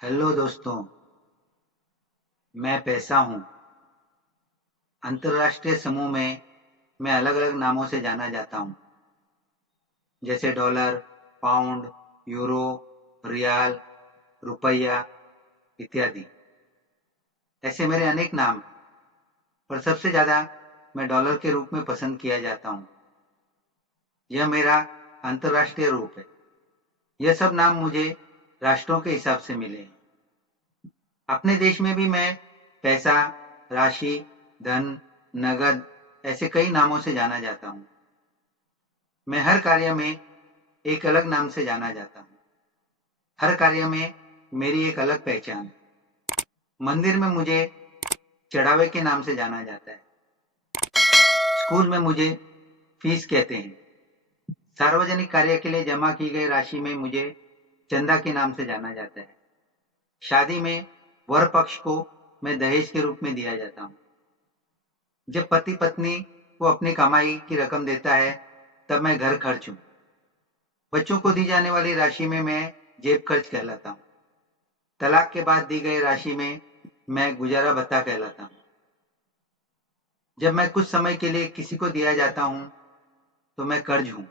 Hello दोस्तों, मैं पैसा हूँ। अंतर्राष्ट्रीय समूह में मैं अलग-अलग नामों से जाना जाता हूँ, जैसे डॉलर, पाउंड, यूरो, रियाल, रुपया इत्यादि। ऐसे मेरे अनेक नाम हैं, पर सबसे ज़्यादा मैं डॉलर के रूप में पसंद किया जाता हूँ। यह मेरा अंतर्राष्ट्रीय रूप है। यह सब नाम मुझे राष्ट्रों के हिसाब से मिले हैं। अपने देश में भी मैं पैसा, राशि, धन, नगद ऐसे कई नामों से जाना जाता हूँ। मैं हर कार्य में एक अलग नाम से जाना जाता हूँ। हर कार्य में मेरी एक अलग पहचान है। मंदिर में मुझे चढ़ावे के नाम से जाना जाता है। स्कूल में मुझे फीस कहते हैं। सार्वजनिक कार्य के लिए जमा की गई राशि में मुझे चंदा के नाम से जाना जाता है। शादी में वर पक्ष को मैं दहेज के रूप में दिया जाता हूँ। जब पति पत्नी को अपनी कमाई की रकम देता है, तब मैं घर खर्च हूँ। बच्चों को दी जाने वाली राशि में मैं जेब खर्च कहलाता हूँ। तलाक के बाद दी गई राशि में मैं गुजारा भत्ता कहलाता हूँ। जब मैं कुछ समय के लिए किसी को दिया जाता हूँ, तो मैं कर्ज हूँ।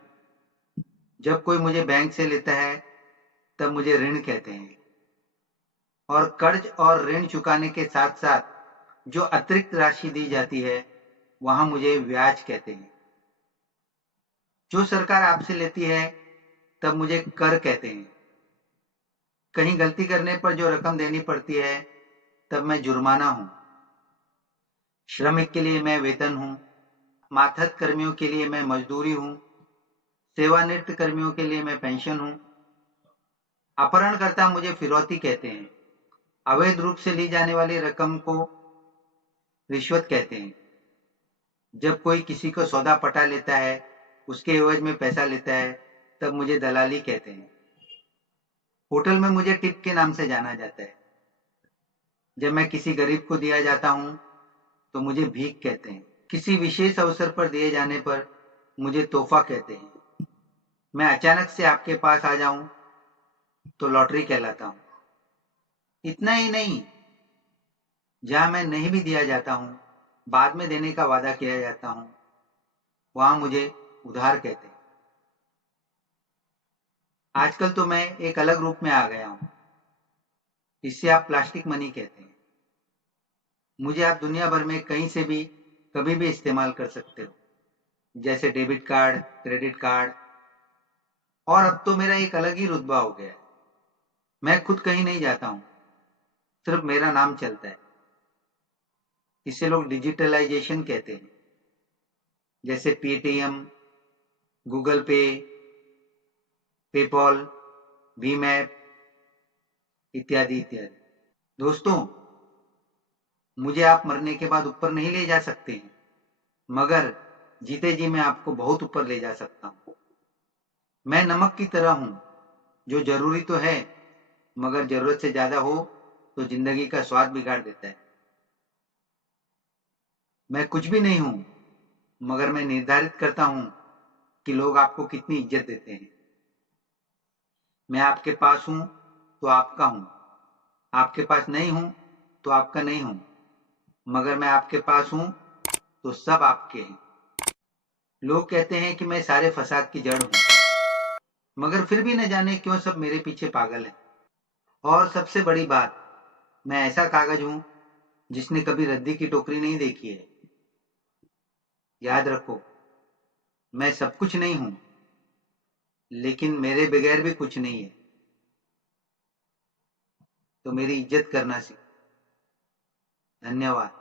जब कोई मुझे बैंक से लेता है, तब मुझे ऋण कहते हैं। और कर्ज और ऋण चुकाने के साथ साथ जो अतिरिक्त राशि दी जाती है, वहां मुझे ब्याज कहते हैं। जो सरकार आपसे लेती है, तब मुझे कर कहते हैं। कहीं गलती करने पर जो रकम देनी पड़ती है, तब मैं जुर्माना हूँ। श्रमिक के लिए मैं वेतन हूँ। मातहत कर्मियों के लिए मैं मजदूरी हूँ। सेवानिवृत्त कर्मियों के लिए मैं पेंशन हूँ। अपहरणकर्ता मुझे फिरौती कहते हैं। अवैध रूप से ली जाने वाली रकम को रिश्वत कहते हैं। जब कोई किसी को सौदा पटा लेता है, उसके एवज में पैसा लेता है, तब मुझे दलाली कहते हैं। होटल में मुझे टिप के नाम से जाना जाता है। जब मैं किसी गरीब को दिया जाता हूँ, तो मुझे भीख कहते हैं। किसी विशेष अवसर पर दिए जाने पर मुझे तोहफा कहते हैं। मैं अचानक से आपके पास आ जाऊं, तो लॉटरी कहलाता हूँ। इतना ही नहीं, जहां मैं नहीं भी दिया जाता हूँ, बाद में देने का वादा किया जाता हूँ, वहां मुझे उधार कहते हैं। आजकल तो मैं एक अलग रूप में आ गया हूँ। इसे आप प्लास्टिक मनी कहते हैं। मुझे आप दुनिया भर में कहीं से भी कभी भी इस्तेमाल कर सकते हो, जैसे डेबिट कार्ड, क्रेडिट कार्ड। और अब तो मेरा एक अलग ही रुतबा हो गया है। मैं खुद कहीं नहीं जाता हूँ, सिर्फ मेरा नाम चलता है। इसे लोग डिजिटलाइजेशन कहते हैं, जैसे पेटीएम, गूगल पे, पेपॉल, भीम ऐप इत्यादि इत्यादि। दोस्तों, मुझे आप मरने के बाद ऊपर नहीं ले जा सकते हैं, मगर जीते जी मैं आपको बहुत ऊपर ले जा सकता हूँ। मैं नमक की तरह हूँ, जो जरूरी तो है, मगर जरूरत से ज्यादा हो तो जिंदगी का स्वाद बिगाड़ देता है। मैं कुछ भी नहीं हूँ, मगर मैं निर्धारित करता हूँ कि लोग आपको कितनी इज्जत देते हैं। मैं आपके पास हूँ तो आपका हूँ, आपके पास नहीं हूँ तो आपका नहीं हूँ, मगर मैं आपके पास हूँ तो सब आपके हैं। लोग कहते हैं कि मैं सारे फसाद की जड़ हूँ, मगर फिर भी न जाने क्यों सब मेरे पीछे पागल हैं। और सबसे बड़ी बात, मैं ऐसा कागज हूँ जिसने कभी रद्दी की टोकरी नहीं देखी है। याद रखो, मैं सब कुछ नहीं हूँ, लेकिन मेरे बगैर भी कुछ नहीं है। तो मेरी इज्जत करना सीखो। धन्यवाद।